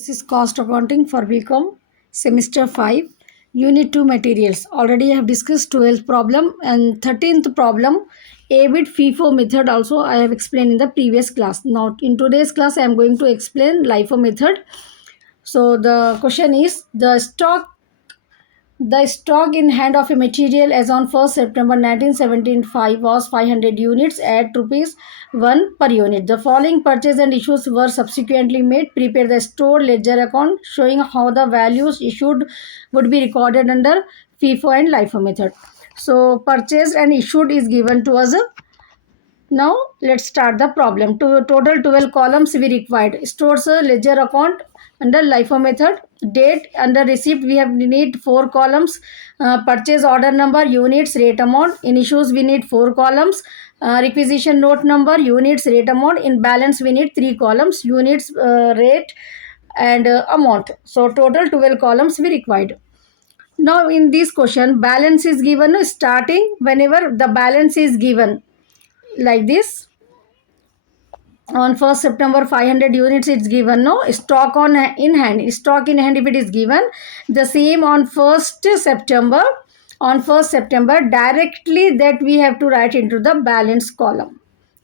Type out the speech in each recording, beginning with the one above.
This is cost accounting for BCom semester 5 unit 2 materials. Already I have discussed 12th problem and 13th problem A bit FIFO method also I have explained in the previous class. Now in today's class I am going to explain LIFO method. So the question is the stock in hand of a material as on 1st September 1975 was 500 units at rupees 1 per unit. The following purchase and issues were subsequently made. Prepare the store ledger account showing how the values issued would be recorded under FIFO and LIFO method. So purchased and issued is given to us. Now let's start the problem. Total 12 columns we required. Stores ledger account under LIFO method. Date under receipt we need 4 columns. Purchase order number, units, rate amount. In issues we need 4 columns. Requisition note number, units, rate amount. In balance we need 3 columns, units, rate and amount. So total 12 columns we required. Now in this question balance is given starting whenever the balance is given like this. On 1st September 500 units it's given, no stock in hand if it is given, the same on 1st September directly that we have to write into the balance column.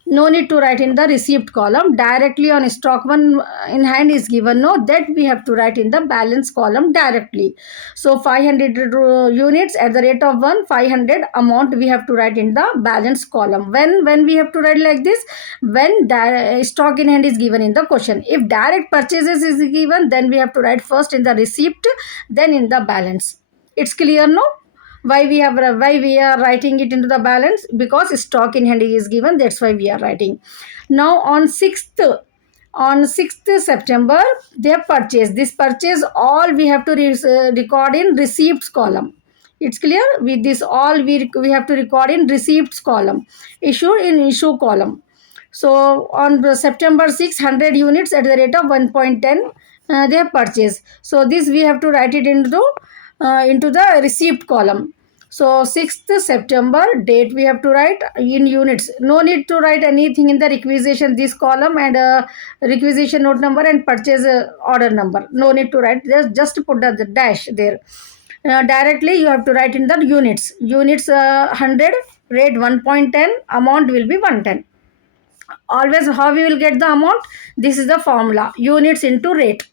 No need to write in the receipt column. Directly on stock one in hand is given, no, that we have to write in the balance column directly. So 500 units at the rate of 500 amount we have to write in the balance column. When we have to write like this, when stock in hand is given in the question. If direct purchases is given, then we have to write first in the receipt, then in the balance. It's clear, no? Why we are writing it into the balance? Because stock in hand is given, that's why we are writing. Now on 6th September they have purchased. This purchase all we have to record in receipts column. It's clear? With this all we have to record in receipts column, issue in issue column. So on September 6, 100 units at the rate of 1.10 they have purchased. So this we have to write it into the receipt column. So 6th September date we have to write in units. No need to write anything in the requisition this column and requisition note number and purchase order number. No need to write. Just put the dash there. Directly you have to write in the units. Units 100, rate 1.10, amount will be 110. Always how we will get the amount? This is the formula. Units into rate.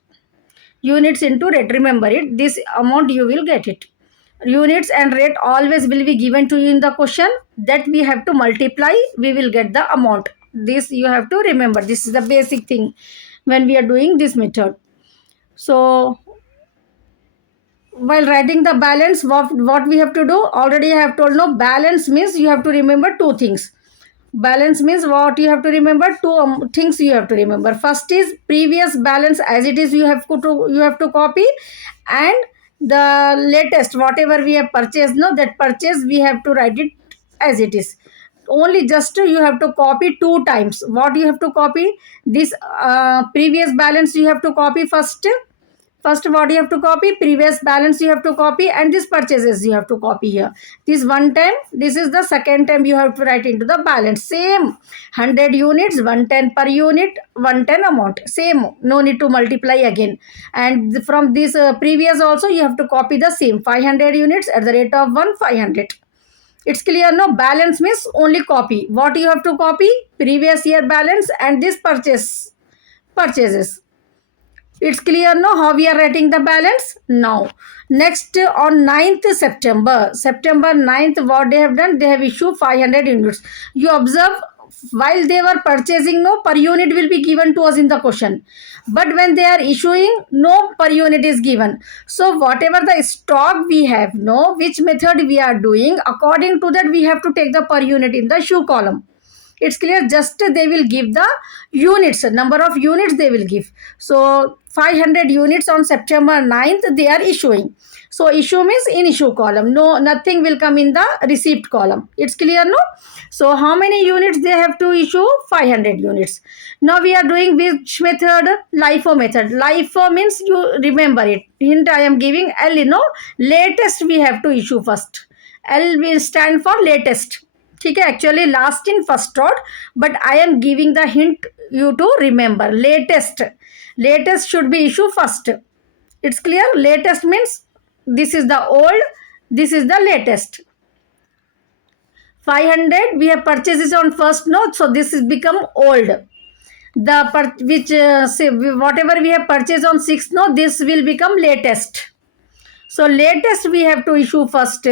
Remember it. This amount you will get it. Units and rate always will be given to you in the question, that we have to multiply, we will get the amount. This you have to remember. This is the basic thing when we are doing this method. So while writing the balance, what we have to do? Already I have told, no, balance means you have to remember 2 things. Balance means what you have to remember? 2 things you have to remember. First is previous balance as it is you have to copy, and the latest whatever we have purchased, no, that purchase we have to write it as it is. Only just you have to copy 2 times. What you have to copy? This previous balance you have to copy first. First what you have to copy? Previous balance you have to copy, and this purchases you have to copy here. This one time, this is the second time you have to write into the balance. Same 100 units, 110 per unit, 110 amount. Same, no need to multiply again. And from this previous also you have to copy the same 500 units at the rate of 500. It's clear, no? Balance means only copy. What you have to copy? Previous year balance and this purchases. It's clear, no, how we are writing the balance? Now, next on 9th September 9th, what they have done? They have issued 500 units. You observe, while they were purchasing, no, per unit will be given to us in the question. But when they are issuing, no per unit is given. So whatever the stock we have, no, which method we are doing, according to that we have to take the per unit in the issue column. It's clear, just they will give the units, number of units they will give. So 500 units on September 9th they are issuing. So issue means in issue column. No, nothing will come in the receipt column. It's clear, no? So how many units they have to issue? 500 units. Now we are doing which method? LIFO method. LIFO means, you remember it. Hint I am giving, L, latest we have to issue first. L will stand for latest. ठीक है, actually last in first thought, but I am giving the hint you to remember. Latest should be issue first. It's clear? Latest means this is the old, this is the latest. 500 we have purchased is on first note, so this is become old. The which say whatever we have purchased on sixth note, this will become latest. So latest we have to issue first,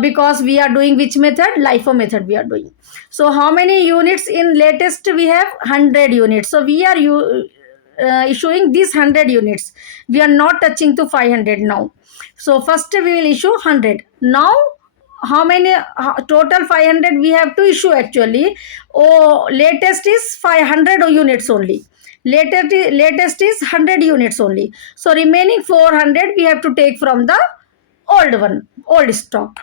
because we are doing which method? LIFO method we are doing. So how many units in latest? We have 100 units. So we are issuing these 100 units. We are not touching to 500 now. So first we will issue 100. Now how many total 500 we have to issue actually? Oh, latest is 500 units only. Latest is 100 units only. So remaining 400 we have to take from the old stock.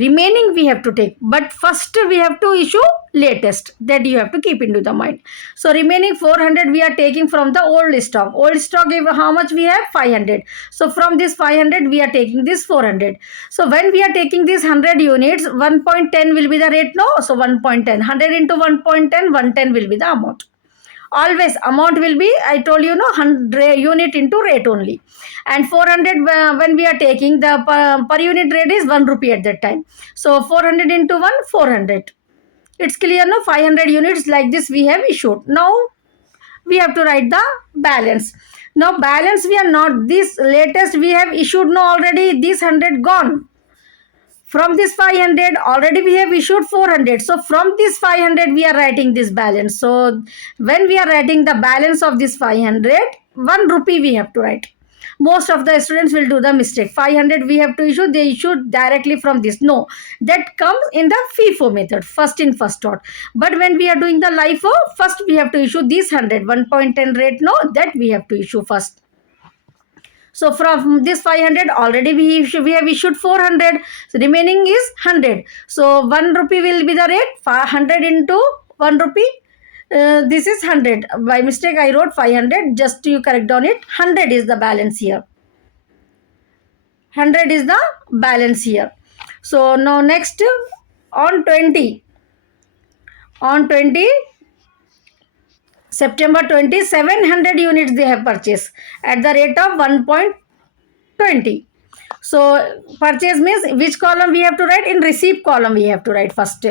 Remaining we have to take, but first we have to issue latest. That you have to keep into the mind. So remaining 400 we are taking from the old stock. Old stock, how much we have? 500. So from this 500 we are taking this 400. So when we are taking these 100 units, 1.10 will be the rate, no? So 1.10, 100 into 1.10, 110 will be the amount. Always amount will be, I told you, no, 100 unit into rate only. And 400 when we are taking, the per unit rate is 1 rupee at that time. So 400 into 1, 400. It's clear, no? 500 units like this we have issued. Now we have to write the balance. Now balance we are not, this latest we have issued, no, already this 100 gone. From this 500 already we have issued 400. So from this 500 we are writing this balance. So when we are writing the balance of this 500, 1 rupee we have to write. Most of the students will do the mistake. 500 we have to issue, they issue directly from this. No, that comes in the FIFO method, first in first out. But when we are doing the LIFO, first we have to issue this 100, 1.10 rate, no, that we have to issue first. So from this 500 already we have issued 400. So remaining is 100. So 1 rupee will be the rate. 100 into 1 rupee. This is 100. By mistake I wrote 500. Just you correct on it. 100 is the balance here. 100 is the balance here. So now next on 20. On 20. September 20, 700 units they have purchased at the rate of 1.20. So purchase means which column we have to write? In receipt column we have to write first.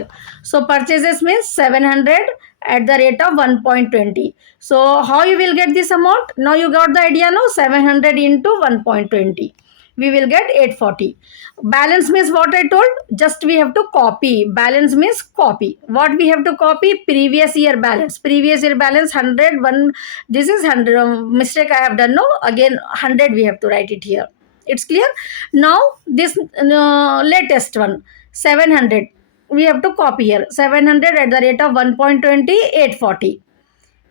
So purchases means 700 at the rate of 1.20. So how you will get this amount? Now you got the idea, no? 700 into 1.20. We will get 840. Balance means what I told, just we have to copy. Balance means copy. What we have to copy? Previous year balance. Previous year balance 100, 1. This is 100. Mistake I have done, no? Again 100 we have to write it here. It's clear? Now this latest one, 700. We have to copy here. 700 at the rate of 1.20, 840.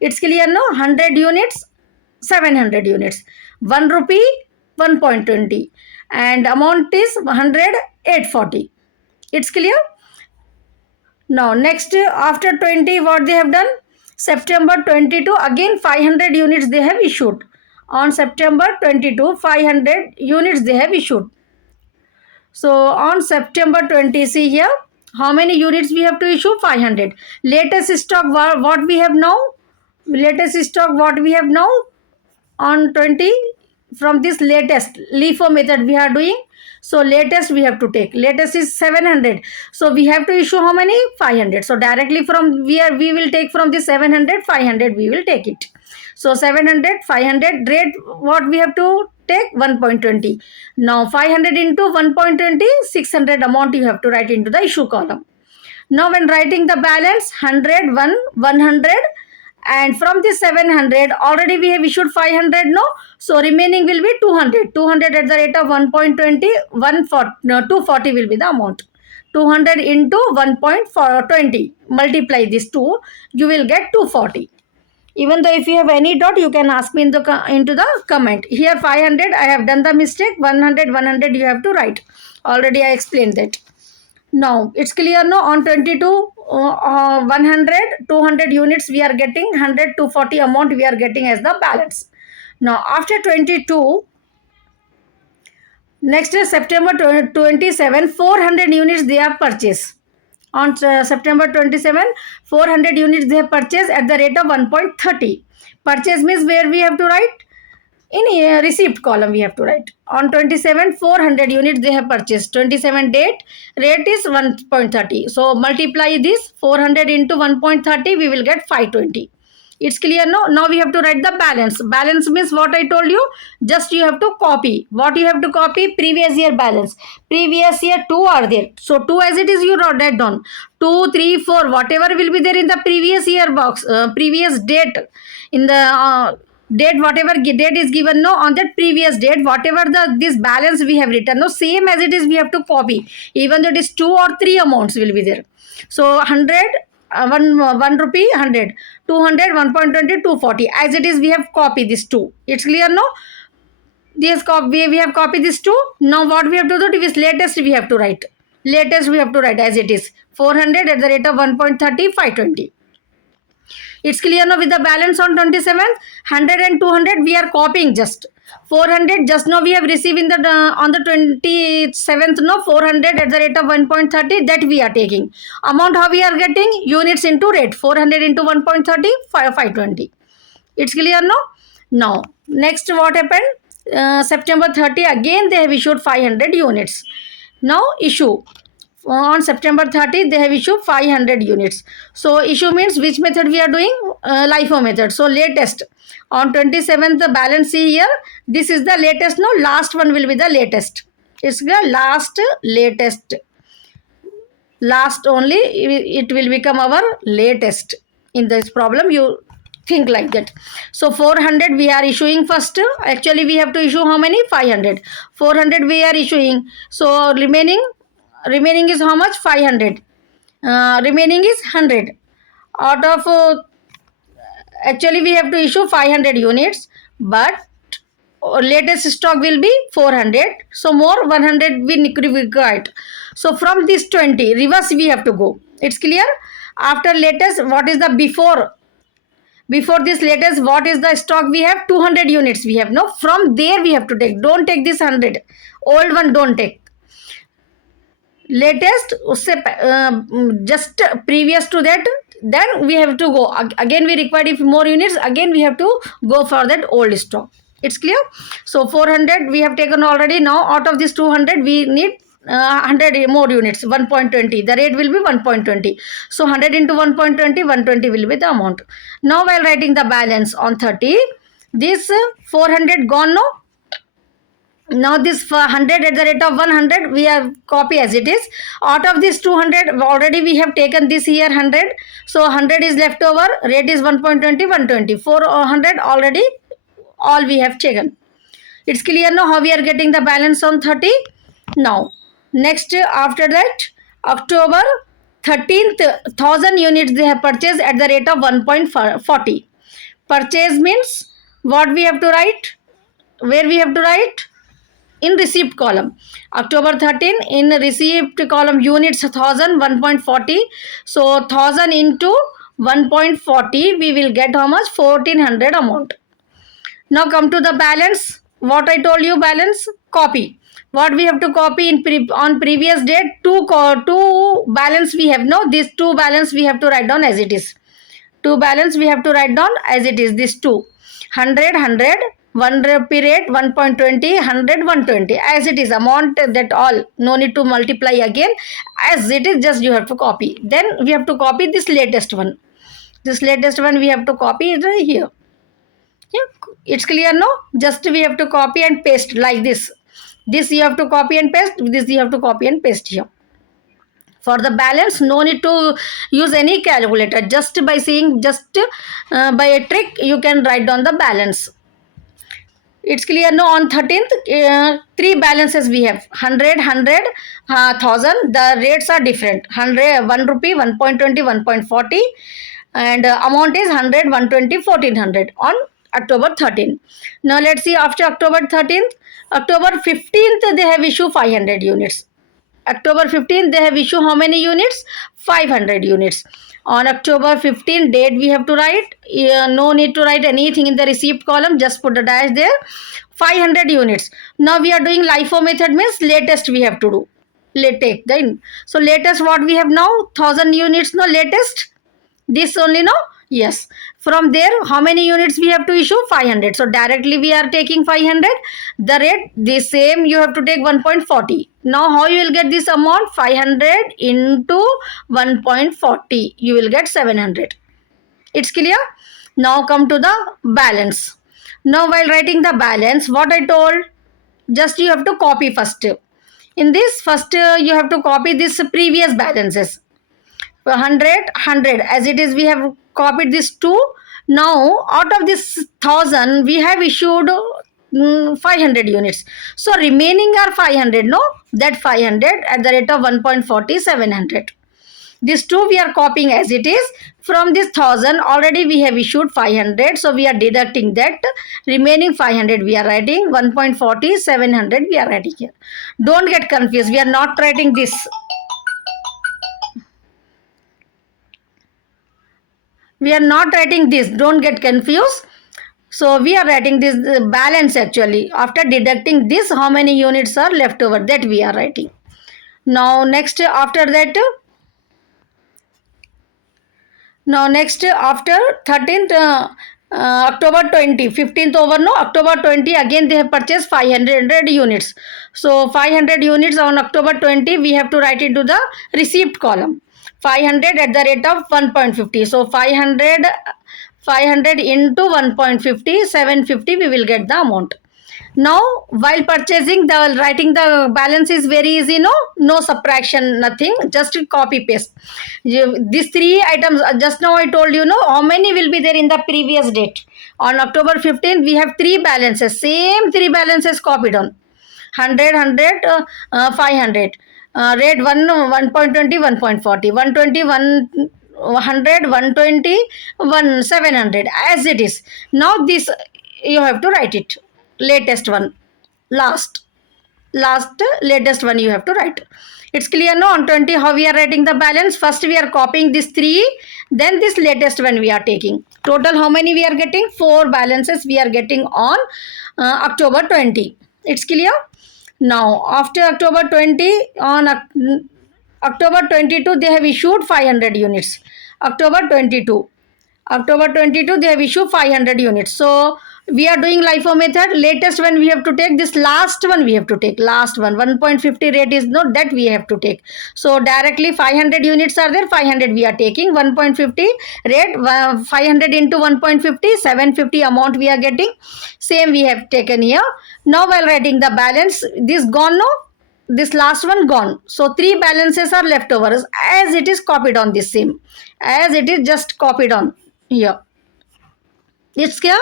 It's clear, no? 100 units, 700 units. 1 rupee, 1.20. And amount is 100, 840. It's clear? Now next, after 20 what they have done? September 22, again 500 units they have issued. On September 22, 500 units they have issued. So on September 20, see here, how many units we have to issue? 500. Latest stock what we have now? Latest stock what we have now? On 20, from this latest LIFO method we are doing. So latest we have to take. Latest is 700. So we have to issue how many? 500. So directly from we will take from the 700, 500 we will take it. So 700, 500 rate what we have to take? 1.20. Now 500 into 1.20, 600 amount you have to write into the issue column. Now when writing the balance, 100, 100, and from this 700 already we have issued 500, no? So remaining will be 200. 200 at the rate of 1.20, 240 will be the amount. 200 into 1.20, multiply this 2, you will get 240. Even though if you have any doubt, you can ask me into the comment. Here 500, I have done the mistake. 100, 100 you have to write. Already I explained that. Now it's clear, no? On 22, 100, 200 units we are getting, 100, 240 amount we are getting as the balance. Now after 22, next is September 27, 400 units they have purchased. On September 27, 400 units they have purchased at the rate of 1.30. Purchase means where we have to write in a receipt column we have to write. On 27, 400 units they have purchased. 27 date, rate is 1.30. So multiply this 400 into 1.30, we will get 520. It's clear no? Now we have to write the balance. Balance means what I told you, just you have to copy. What you have to copy? Previous year balance. Previous year 2 are there. So 2 as it is you wrote that down. 2, 3, 4, whatever will be there in the previous year box, previous date, in the date, whatever date is given no, on that previous date, whatever this balance we have written no, same as it is we have to copy, even though it is 2 or 3 amounts will be there. So 100, 1 rupee 100, 200, 1.20, 240, as it is we have copied this 2. It's clear no? This we have copied this 2. Now what we have to do, this latest we have to write. Latest we have to write as it is 400 at the rate of 1.30, 520. It's clear now with the balance on 27th, 100 and 200 we are copying just. 400 just now we have received in the on the 27th no, 400 at the rate of 1.30, that we are taking. Amount how we are getting? Units into rate. 400 into 1.30, 520. It's clear no? Now next what happened? September 30 again they have issued 500 units. Now issue. On September 30 they have issued 500 units. So issue means which method we are doing? LIFO method. So latest. On 27th the balance see here, this is the latest no, last one will be the latest. It's the last, latest, last only it will become our latest. In this problem you think like that. So 400 we are issuing first. Actually we have to issue how many? 500. 400 we are issuing. So remaining is how much? 500. Remaining is 100. Out of actually we have to issue 500 units, but latest stock will be 400. So more 100 we required. So from this 20 reverse we have to go. It's clear? After latest, what is the before this latest, what is the stock we have? 200 units we have. No, from there we have to take. Don't take this 100. Old one don't take. Latest just previous to that, then we have to go again. We require if more units, again we have to go for that old stock. It's clear? So 400 we have taken already. Now out of this 200 we need 100 more units, 1.20. The rate will be 1.20. So 100 into 1.20, 120 will be the amount. Now while writing the balance on 30, this 400 gone no. Now this 100 at the rate of 100 we have copy as it is. Out of this 200 already we have taken this here 100. So 100 is left over. Rate is 1.20, 120. 400 already all we have taken. It's clear now how we are getting the balance on 30. Now next after that, October 13th 1000 units they have purchased at the rate of 1.40. Purchase means what we have to write? Where we have to write? In receipt column. October 13 in receipt column units 1000, 1.40. So 1000 into 1.40 we will get how much? 1400 amount. Now come to the balance. What I told you, balance copy. What we have to copy in on previous date? Two balance we have. No, these 2 balance we have to write down as it is. 2 balance we have to write down as it is. This 2 100 100 1 rupee rate 1.20, 100, 120 as it is. Amount that all, no need to multiply again, as it is just you have to copy. Then we have to copy this latest one. This latest one we have to copy it here. Yeah, it's clear no? Just we have to copy and paste like this. This you have to copy and paste. This you have to copy and paste here. For the balance, no need to use any calculator. Just by seeing, just by a trick, you can write down the balance. It's clear no? On 13th 3 balances we have. 100 100 1000. The rates are different. 100 1 rupee 1.20, 1.40, and amount is 100, 120, 1400 on October 13th. Now let's see after October 13th. October 15th they have issued 500 units. October 15th they have issued how many units? 500 units. On October 15th date we have to write. No need to write anything in the receipt column. Just put the dash there. 500 units. Now we are doing LIFO method, means latest we have to do. take the so latest what we have now 1000 units, no, latest this only, no, yes. From there how many units we have to issue? 500. So directly we are taking 500. The rate the same, you have to take 1.40. Now how you will get this amount? 500 into 1.40, you will get 700. It's clear? Now come to the balance. Now while writing the balance, what I told, just you have to copy first. In this first you have to copy this previous balances. 100 as it is, we have copied this 2. Now out of this 1000 we have issued 500 units, so remaining are 500, no, that 500 at the rate of 1.40, 700. This 2 we are copying as it is. From this 1000 already we have issued 500, so we are deducting that. Remaining 500 we are writing. 1.40, 700 we are writing here. Don't get confused, we are not writing this. We are not writing this, don't get confused. So we are writing this balance actually. After deducting this, how many units are left over, that we are writing. Now next after that, now next after 13th October 20, 15th over, no, October 20 again they have purchased 500 units. So 500 units on October 20 we have to write into the receipt column. 500 at the rate of 1.50. So 500 into 1.50, 750 we will get the amount. Now while purchasing, the writing the balance is very easy, no subtraction, nothing, just copy paste. These 3 items just now I told you, how many will be there in the previous date. On October 15th we have 3 balances, same 3 balances copied on 100 500, rate 1.20, 1.40, 120, 100, 120, 700 as it is. Now this you have to write it. Latest one, last latest one you have to write. It's clear, no? On 20 how we are writing the balance? First we are copying this 3, then this latest one we are taking. Total how many we are getting? 4 balances we are getting on October 20. It's clear? Now after October 20, on October 22 they have issued 500 units. October 22 they have issued 500 units. So we are doing LIFO method. Latest one we have to take, this last one we have to take. Last one 1.50 rate is not, that we have to take. So directly 500 units are there, 500 we are taking. 1.50 rate, 500 into 1.50, 750 amount we are getting. Same we have taken here. Now while writing the balance, this gone, no, this last one gone. So 3 balances are left over as it is copied on this same, as it is just copied on here. It's clear?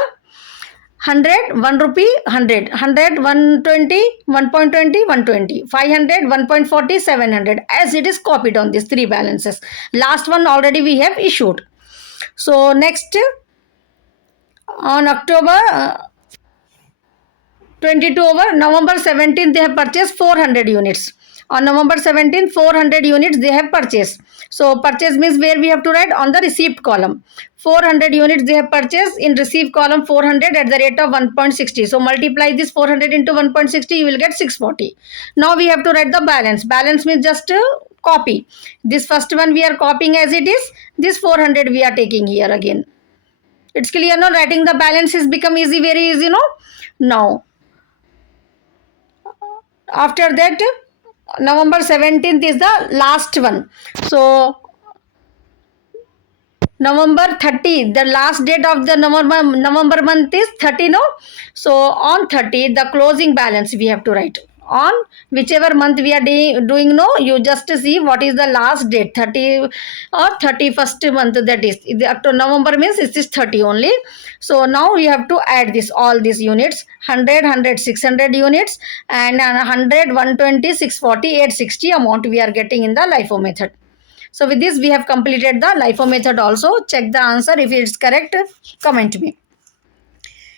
100 1 rupee, 100 120, 1.20, 120, 500 1.40, 700 as it is copied on these 3 balances. Last one already we have issued. So next on October 22 over, November 17th they have purchased 400 units. On November 17th 400 units they have purchased. So purchase means where we have to write? On the receipt column. 400 units they have purchased in receipt column, 400 at the rate of 1.60. So multiply this 400 into 1.60, you will get 640. Now we have to write the balance. Balance means just copy. This first one we are copying as it is. This 400 we are taking here again. It's clear, no? Writing the balance is become easy, very easy, no? Now after that November 17th is the last one. So November 30, the last date of the November month is 30, no? So on 30 the closing balance we have to write. On whichever month we are doing, no, you just see what is the last date, 30 or 31st month, that is the October. November means it is 30 only. So now we have to add this, all these units, 100 600 units, and 100 120 640 860 amount we are getting in the LIFO method. So with this we have completed the LIFO method also. Check the answer. If it's correct, comment me.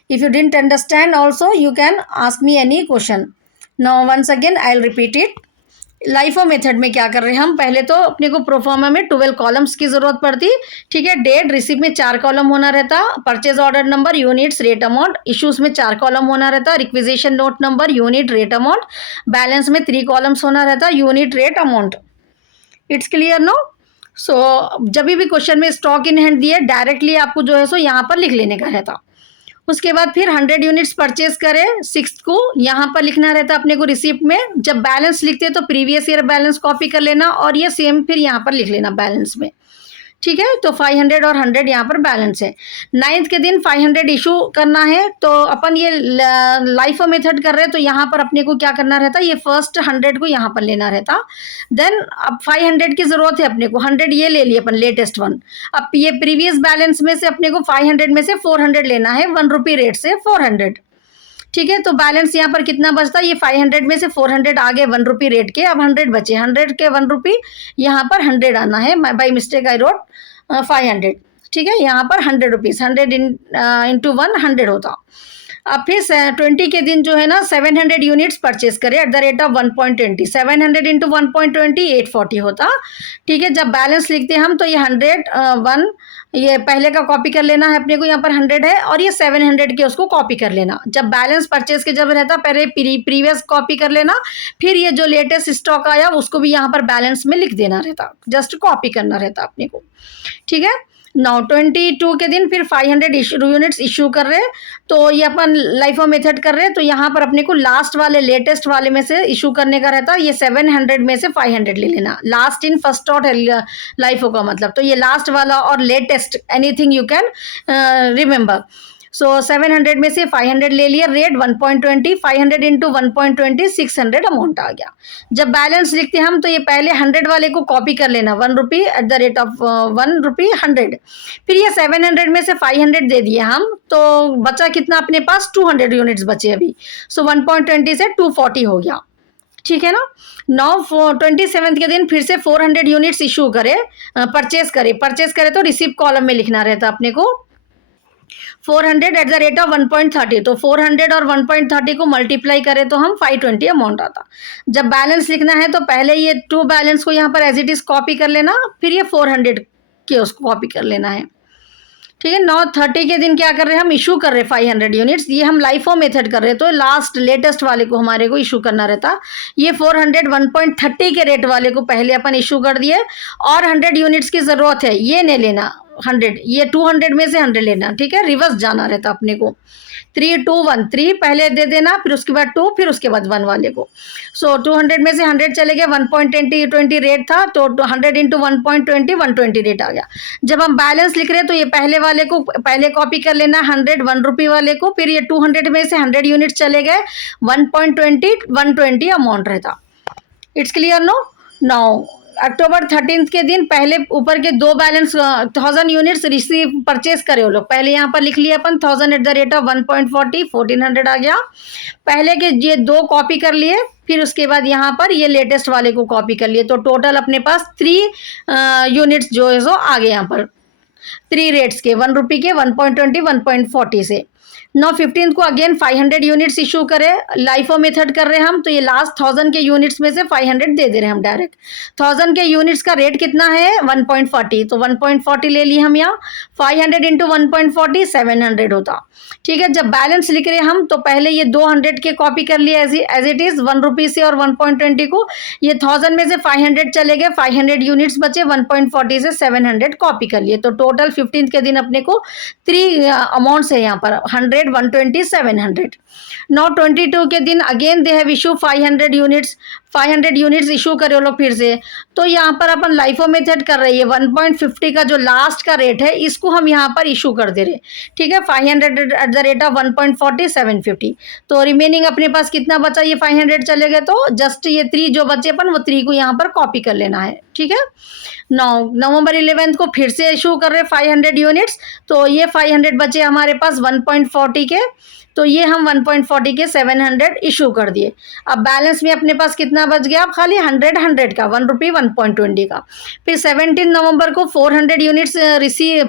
If you didn't understand also, you can ask me any question. Now once again I'll repeat it. LIFO method में क्या कर रहे हैं हम, पहले तो अपने को प्रोफार्मा में 12 कॉलम्स की जरूरत पड़ती, ठीक है। डेट रिसिप्ट में 4 कॉलम होना रहता, purchase order number, units, rate, amount, issues में 4 कॉलम होना रहता, requisition note number, unit, rate, amount, balance में 3 कॉलम्स होना रहता, unit, rate, amount. It's clear no. So जब भी क्वेश्चन में स्टॉक इन हैंड दिए, डायरेक्टली आपको जो है सो यहाँ पर लिख लेने का रहता। उसके बाद फिर 100 यूनिट्स परचेज करें 6 को, यहाँ पर लिखना रहता अपने को रिसिप्ट में। जब बैलेंस लिखते हैं तो प्रीवियस ईयर बैलेंस कॉपी कर लेना और ये सेम फिर यहाँ पर लिख लेना बैलेंस में, ठीक है। तो 500 और 100 यहाँ पर बैलेंस है। 9th के दिन 500 इशू करना है, तो अपन ये लाइफो मेथड कर रहे हैं, तो यहाँ पर अपने को क्या करना रहता, ये फर्स्ट 100 को यहाँ पर लेना रहता। देन अब 500 की जरूरत है अपने को, 100 ये ले लिए अपन लेटेस्ट वन। अब ये प्रीवियस बैलेंस में से अपने को 500 में से 400 लेना है, 1 रुपी रेट से 400, ठीक है। तो बैलेंस यहाँ पर कितना बचता है, ये 500 में से 400 आ गए 1 रुपी रेट के, अब 100 बचे, 100 के 1 रुपी, यहाँ पर 100 आना है, बाई मिस्टेक आई रोट 500, ठीक है। यहाँ पर 100 रुपीज, 100 इंटू 1 100 होता। अब फिर 20 के दिन जो है ना 700 यूनिट्स परचेज करें at the rate of 1.20, 700 into 1.20 840 होता, ठीक है। जब बैलेंस लिखते हैं हम तो ये 100 ये पहले का कॉपी कर लेना है अपने को, यहाँ पर 100 है और ये 700 के उसको कॉपी कर लेना। जब बैलेंस परचेज के जब रहता पहले प्रीवियस कॉपी कर लेना, फिर ये जो लेटेस्ट स्टॉक आया उसको भी यहाँ पर बैलेंस में लिख देना रहता, जस्ट कॉपी करना रहता अपने को, ठीक है। 22 के दिन फिर 500 यूनिट्स इशू कर रहे, तो ये अपन लाइफो मेथड कर रहे, तो यहाँ पर अपने को लास्ट वाले लेटेस्ट वाले में से इशू करने का रहता। ये 700 में से 500 ले लेना, लास्ट इन फर्स्ट आउट है लाइफो का मतलब, तो ये लास्ट वाला और latest anything you can remember. So 700 में से 500 ले लिया, रेट 1.20, 500 इंटू 1.20 600 अमाउंट आ गया। जब बैलेंस लिखते हम तो ये पहले 100 वाले को कॉपी कर लेना, 1 रुपी एट द रेट ऑफ 1 रुपी 100, फिर ये 700 में से 500 दे दिए हम, तो बचा कितना अपने पास 200 यूनिट्स बचे अभी। सो 1.20 से 240 हो गया, ठीक है ना। 27 के दिन फिर से 400 यूनिट्स इशू करे, परचेज करे तो रिसिप्ट कॉलम में लिखना रहता अपने को 400 एट द रेट ऑफ 1.30, तो 400 और 1.30 को मल्टीप्लाई करें तो हम 520 अमाउंट आता। जब बैलेंस लिखना है तो पहले ये 2 बैलेंस को यहाँ पर एज इट इज कॉपी कर लेना, फिर ये 400 के उसको कॉपी कर लेना है, ठीक है। 9:30 के दिन क्या कर रहे हैं हम, इशू कर रहे हैं 500 यूनिट्स, ये हम लाइफो मेथड कर रहे हैं, तो लास्ट लेटेस्ट वाले को हमारे को इशू करना रहता। ये 400 1.30 के रेट वाले को पहले अपन इशू कर दिए, और 100 यूनिट्स की जरूरत है, ये नहीं लेना 100, ये 200 में से 100 लेना, ठीक है। रिवर्स जाना रहता अपने को, 3 2 1 3 पहले दे देना, फिर उसके बाद 2, फिर उसके बाद 1 वाले को। सो 200 में से 100 चले गए, 1.20 रेट था, तो 100 इंटू 1.20 120 रेट आ गया। जब हम बैलेंस लिख रहे हैं तो ये पहले वाले को पहले कॉपी कर लेना, 100 1 रुपी वाले को, फिर ये 200 में से 100 यूनिट चले गए, 1.20 120 अमाउंट रहता। It's clear no. Now October 13 के दिन पहले ऊपर के 2 बैलेंस 1000 यूनिट्स रिसीव परचेज करे वो लोग, पहले यहाँ पर लिख लिया अपन 1000 एट द रेट ऑफ 1.40 1400 आ गया। पहले के ये 2 कॉपी कर लिए, फिर उसके बाद यहाँ पर ये लेटेस्ट वाले को कॉपी कर लिए, तो टोटल अपने पास 3 यूनिट्स जो है सो आ गए यहाँ पर 3 रेट्स के, 1 रुपी के, 1.20 1.40 से। 9/15 को अगेन 500 यूनिट्स इशू करे, लाइफो मेथड कर रहे हैं हम, तो ये लास्ट 1000 के यूनिट्स में से 500 दे दे रहे हैं हम डायरेक्ट। 1000 के यूनिट्स का रेट कितना है 1.40, तो 1.40 ले लिए हम यहाँ, 500 इंटू 1.40 700 होता, ठीक है। जब बैलेंस लिख रहे हैं हम तो पहले ये 200 के कॉपी कर लिए एज इट इज 1 रुपी से, और 1.20 को ये 1000 में से 500 चले गए, 500 यूनिट्स बचे, 1.40 से 700 कॉपी कर लिए, तो टोटल 15 के दिन अपने को 3 अमाउंट्स है यहाँ पर 100 120 700। नाउ 22 के दिन again they have issue 500 units issue करे वो लोग फिर से, तो यहाँ पर अपन लाइफो मेथड कर रही है, 1.50 का जो लास्ट का रेट है इसको हम यहाँ पर इशू कर दे रहे, ठीक है। 500 एट द रेट ऑफ 1.40 750, तो रिमेनिंग अपने पास कितना बचा, ये 500 चले गए, तो जस्ट ये 3 जो बचे अपन वो 3 को यहाँ पर कॉपी कर लेना है, ठीक है। नवंबर 11 को फिर से इशू कर रहे 500 यूनिट्स, तो ये 500 बचे हमारे पास 1.40 के, तो ये हम 1.40 के 700 इशू कर दिए। अब बैलेंस में अपने पास कितना बच गया, अब खाली 100 का 1 रुपी 1.20 का। फिर 17 नवंबर को 400 यूनिट्स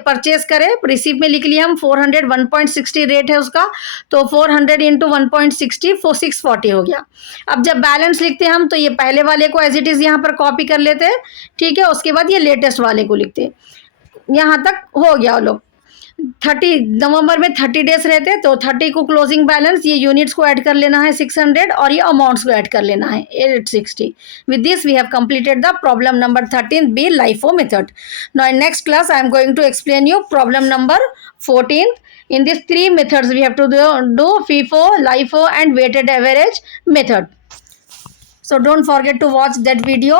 परचेज करे, रिसीव में लिख लिया हम 400 1.60 रेट है उसका, तो 400 इंटू 1.60 640 हो गया। अब जब बैलेंस लिखते हैं हम तो ये पहले वाले को एज इट इज यहाँ पर कॉपी कर लेते हैं, ठीक है। उसके बाद ये लेटेस्ट वाले को लिखते हैं। यहाँ तक हो गया वो लोग। 30 नवंबर में 30 डेज रहते तो 30 को क्लोजिंग बैलेंस, ये यूनिट्स को ऐड कर लेना है 600 और ये अमाउंट्स को ऐड कर लेना है 860। With this we have completed the problem number 13 B LIFO method. Now in next class I am going to explain you problem number 14. In these three methods we have to do FIFO, LIFO and weighted average method. So don't forget to watch that video.